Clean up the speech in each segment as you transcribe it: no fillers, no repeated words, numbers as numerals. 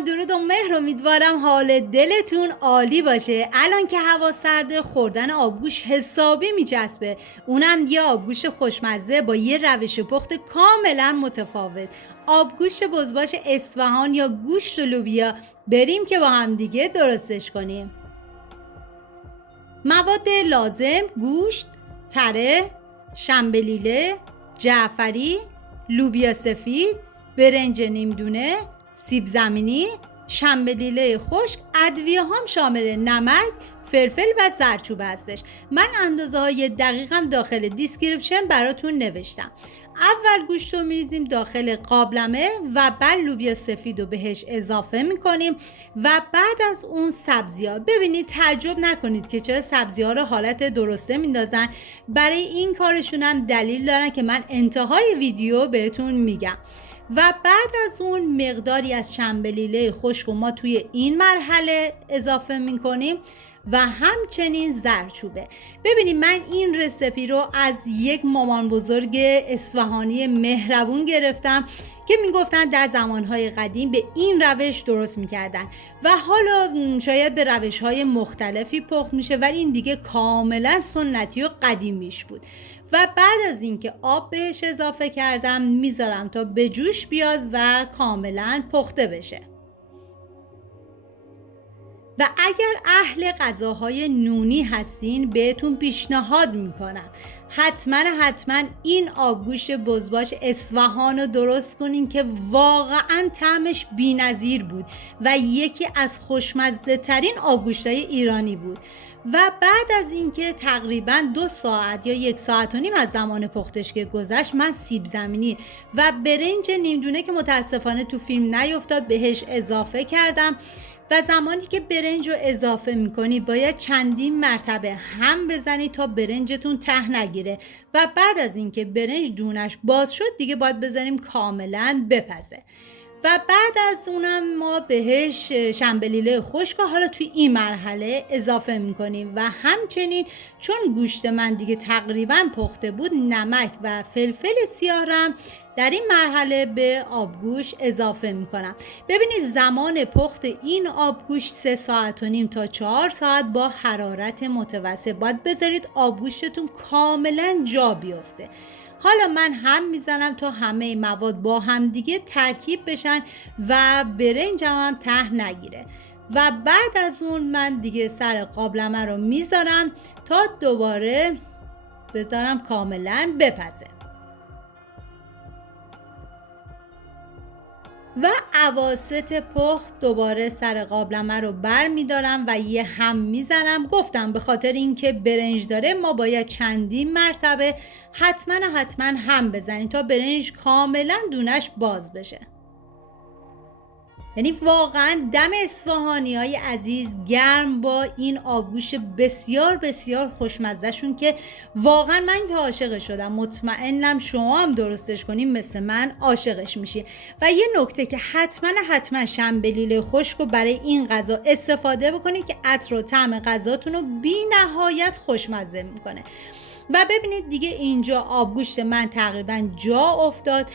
سلام، درود و مهر. امیدوارم حال دلتون عالی باشه. الان که هوا سرده خوردن آبگوش حسابی میچسبه، اونم یه آبگوش خوشمزه با یه روش پخت کاملا متفاوت. آبگوش بزباش اصفهان یا گوشت و لوبیا. بریم که با هم دیگه درستش کنیم. مواد لازم: گوشت، تره، شنبلیله، جعفری، لوبیا سفید، برنج نیمدونه، سیب زمینی، شنبلیله خشک. ادویه هم شامل نمک، فلفل و زردچوبه هستش. من اندازه های دقیقم داخل دیسکریپشن براتون نوشتم. اول گوشت رو میریزیم داخل قابلمه و بعد لوبیا سفید رو بهش اضافه میکنیم و بعد از اون سبزی ها. ببینید تعجب نکنید که چرا سبزی ها رو حالت درسته میندازن. برای این کارشون هم دلیل دارن که من انتهای ویدیو بهتون میگم. و بعد از اون مقداری از شنبلیله خشک رو ما توی این مرحله اضافه میکنیم و همچنین زردچوبه. ببینید من این رسیپی رو از یک مامان بزرگ اصفهانی مهربون گرفتم که میگفتن در زمانهای قدیم به این روش درست میکردن و حالا شاید به روشهای مختلفی پخت میشه، ولی این دیگه کاملا سنتی و قدیمیش بود. و بعد از اینکه آب بهش اضافه کردم میذارم تا به جوش بیاد و کاملا پخته بشه. و اگر اهل غذاهای نونی هستین بهتون پیشنهاد میکنم حتما این آبگوشت بزباش اصفهان رو درست کنین که واقعا طعمش بی‌نظیر بود و یکی از خوشمزه ترین آبگوشت‌های ایرانی بود. و بعد از اینکه تقریبا 2 ساعت یا 1 ساعت و نیم از زمان پختش که گذشت، من سیب زمینی و برنج نیمدونه که متاسفانه تو فیلم نیفتاد بهش اضافه کردم. و زمانی که برنج رو اضافه میکنی باید چندین مرتبه هم بزنی تا برنجتون ته نگیره و بعد از اینکه برنج دونش باز شد دیگه باید بزنیم کاملا بپزه. و بعد از اونم ما بهش شنبلیله خشک حالا توی این مرحله اضافه میکنیم و همچنین چون گوشت من دیگه تقریبا پخته بود نمک و فلفل سیاه رم در این مرحله به آبگوش اضافه میکنم. ببینید زمان پخت این آبگوش 3 ساعت و نیم تا 4 ساعت با حرارت متوسط باید بذارید آبگوشتون کاملا جا بیفته. حالا من هم میزنم تا همه مواد با هم دیگه ترکیب بشن و برنجم هم ته نگیره و بعد از اون من دیگه سر قابلمه رو میذارم تا دوباره بذارم کاملا بپزه. و اواسط پخت دوباره سر قابلمه رو بر میدارم و یه هم میزنم. گفتم به خاطر اینکه برنج داره ما باید چندین مرتبه حتما هم بزنیم تا برنج کاملا دونش باز بشه. یعنی واقعا دم اصفهانی های عزیز گرم با این آبگوش بسیار خوشمزه شون که واقعا من که عاشق شدم. مطمئنم شما هم درستش کنیم مثل من عاشقش میشی. و یه نکته که حتما شنبلیله خشک رو برای این غذا استفاده بکنید که عطر و طعم غذاتون رو بی نهایت خوشمزه میکنه. و ببینید دیگه اینجا آبگوشت من تقریبا جا افتاد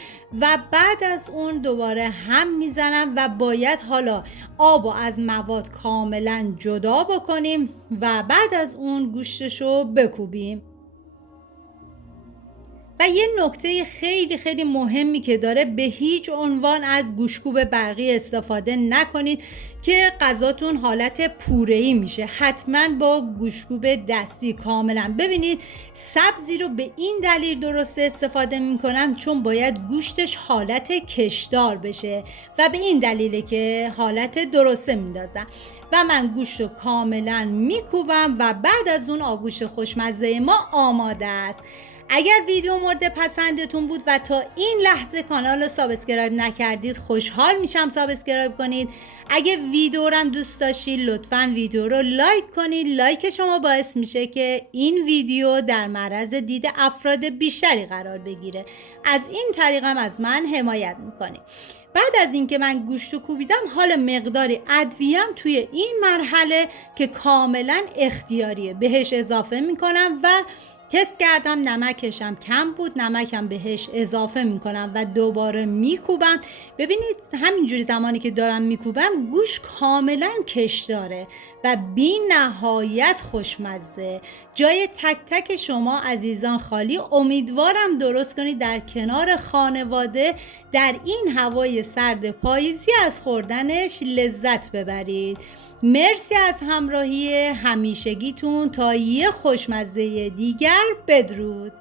و بعد از اون دوباره هم میزنم و باید حالا آبو از مواد کاملا جدا بکنیم و بعد از اون گوشتشو بکوبیم. و یه نکته خیلی مهمی که داره، به هیچ عنوان از گوشت‌کوب برقی استفاده نکنید که غذاتون حالت پوره‌ای میشه. حتما با گوشت‌کوب دستی کاملا. ببینید سبزی رو به این دلیل درست استفاده میکنم چون باید گوشتش حالت کشدار بشه و به این دلیله که حالت درسته میندازم و من گوشت رو کاملا میکوبم و بعد از اون آبگوشت خوشمزه ما آماده است. اگر ویدیو مورد پسندتون بود و تا این لحظه کانال رو سابسکرایب نکردید خوشحال میشم سابسکرایب کنید. اگه ویدیو رو هم دوست داشتید لطفاً ویدیو رو لایک کنید. لایک شما باعث میشه که این ویدیو در معرض دید افراد بیشتری قرار بگیره. از این طریق هم از من حمایت میکنید. بعد از اینکه من گوشت رو کوبیدم حالا مقداری ادویه‌ام توی این مرحله که کاملا اختیاریه بهش اضافه میکنم و تست کردم نمکشم کم بود، نمکم بهش اضافه میکنم و دوباره میکوبم. ببینید همینجوری زمانی که دارم میکوبم گوشت کاملا کش داره و بی نهایت خوشمزه. جای تک تک شما عزیزان خالی. امیدوارم درست کنید در کنار خانواده در این هوای سرد پاییزی از خوردنش لذت ببرید. مرسی از همراهی همیشگیتون. تا یه خوشمزه دیگر، بدرود.